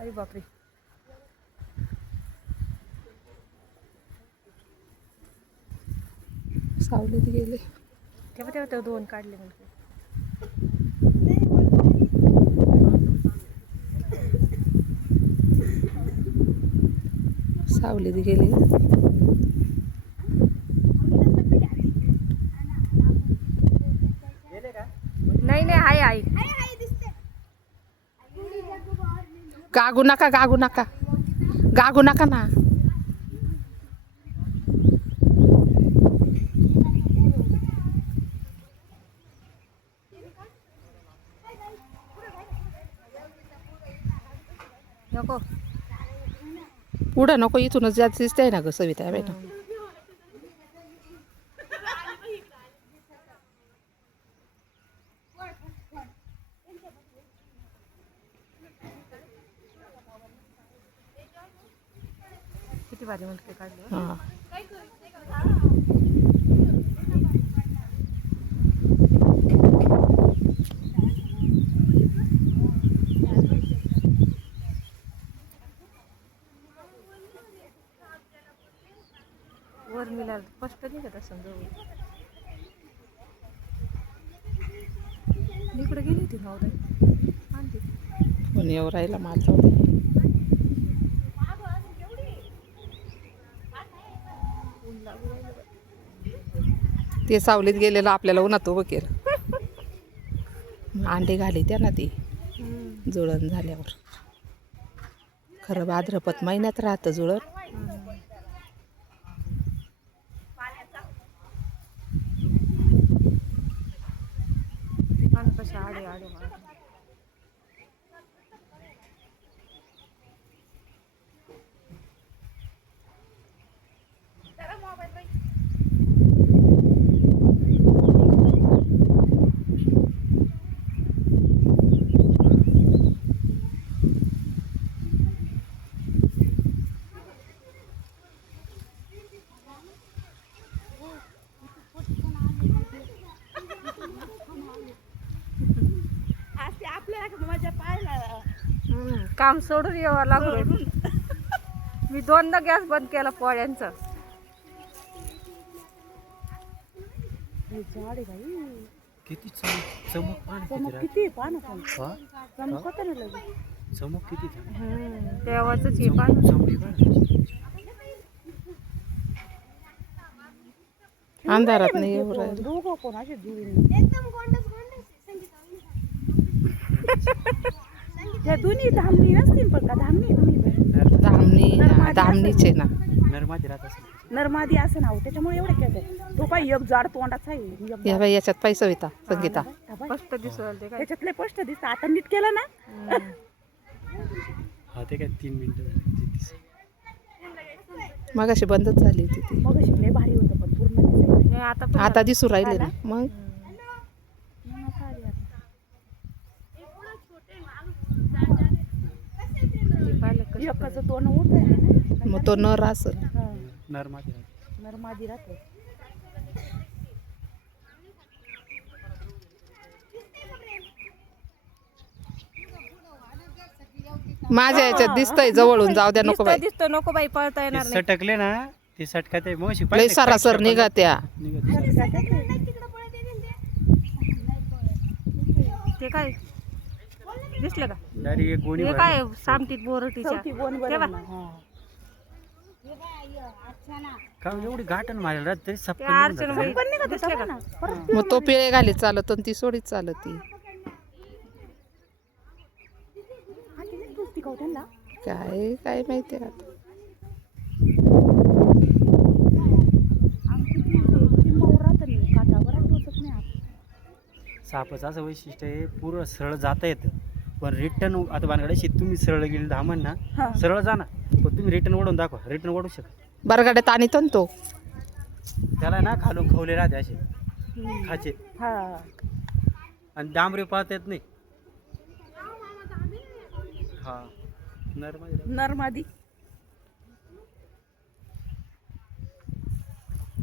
अरे बापरे. सावलीत गेले. तेव्हा तेव्हा तेव्हा 2 काढले म्हणजे. सावलीत गेले. नाही नाही आहे आई. गागू नका गागू नका गागू नका ना. नको पुढं नको, इथूनच जास्त दिसतंय ना ग सविता बेटा. किती भारी म्हणते काढले. हां वर मिला स्पष्ट निघत असं जवळ. मी इकडे गेली होती नवरा आणते. पण येऊ राहिला माल जाऊ दे. ते सावलीत गेलेलं आपल्याला उन्हात उभं केलं. अंडे घाली त्या ना ती जुळण झाल्यावर. खरं भाद्रपद महिन्यात राहतं जुळण. आणि कसे आडे आडे मारले. काम सोडून यावं लागलं. मी 2दा गॅस बंद केला पोळ्यांचं. किती चमक किती पान चमकत ना लगेच. चमक किती देवाच हे पान. अंधारात नाही येऊ राहिलं. दोघं कोण असे त्या दोन्ही धामणी नसतील पण का धामणी धामणीचे ना. नरमादी राहत असेल. नरमादी असं नाव त्याच्यामुळे एवढे खेळत. तो काय एक जाड तोंडाचा आहे. या बाई याच्यात पैसा होता संगीता. स्पष्ट दिसलं ते काय त्याच्यातले स्पष्ट दिसत. आता नीट केलं ना. हा ते काय 3 मिनिटं. मगाशी बंदच झाली होती ती. मग शिकले भारी होतं पण पूर्ण आता दिसू राहिले ना मग. एकाचं तोंड मोठं आहे ना. मग तो नर असेल. नरमादी राहते. माझ्या याच्यात दिसतंय जवळून. जाऊ द्या नको बाई. दिसतो नको बाई पळता येणार नाही. सटकले ना ते सटकात मग लय सरासर निघत्या. ते काय दिसलं का. डायरेक्ट एक गोणी हे काय सामटीत बोरटीच्या. का एवढी गाठण मारली तरी मग तो पिळे घालीत चालत आणि ती सोडीत चालत. काय काय माहिती आता. सापाचं असं वैशिष्ट्य आहे पूर्ण सरळ जाता येतं पण रिटर्न. आता बांधकडे तुम्ही सरळ गेले धामण ना सरळ जा ना पण तुम्ही रिटर्न ओढून दाखवा. रिटर्न ओढू शकता. बरगाड्यात आणि तो त्याला ना खालून खवले राहते असे खाचे. आणि डांबरे पाहता येत नाही. हा नरमादी.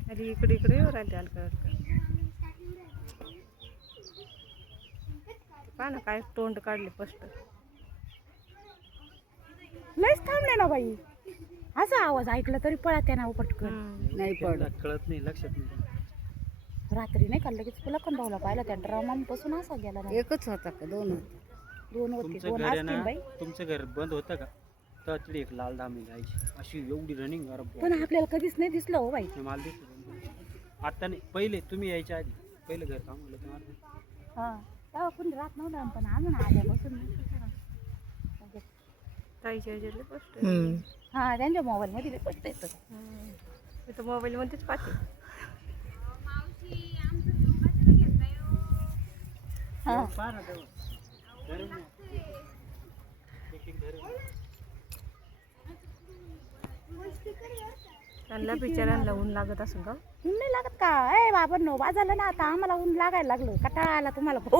अरे इकडे इकडे राहिले. पहा ना काय तोंड काढले स्पष्ट. लयच थांबले ना बाई. असा आवाज ऐकला तरी पळा ना पटकन. नाही त्यांना कळत नाही, लक्षात नाही. रात्री नाही का लगेच पुलकन भाऊला पाहिला त्या ड्रामापासून असा गेला ना. एकच होता का दोन होते? दोन होते, तुमचं दोन घर आहे असतील ना, बाई. तुमचं घर बंद होतं का तर तिथे एक लाल धामी जायची अशी एवढी रनिंग. पण आपल्याला कधीच नाही दिसलं हो बाई. मला दिसत आता नाही, पहिले तुम्ही यायच्या आधी पहिलं घर काम होलं तुम्हाला. हा तेव्हा कोणी राहत नव्हतं, पण अजून आल्यापासून ताईच्या ह्याच्यातले पोस्ट हा त्यांच्या मोबाईल मध्ये स्पष्ट येतं. मी तर मोबाईल मध्येच पाहते. हा पहा ना तेव्हा. धरून या. एक एक धरून. त्यांना बिचाऱ्यांना ऊन लागत असं का? ऊन नाही लागत का? ए बाबा नो झालं ना आता आम्हाला ऊन लागायला लागलं. कटाळा आला तुम्हाला पाहून.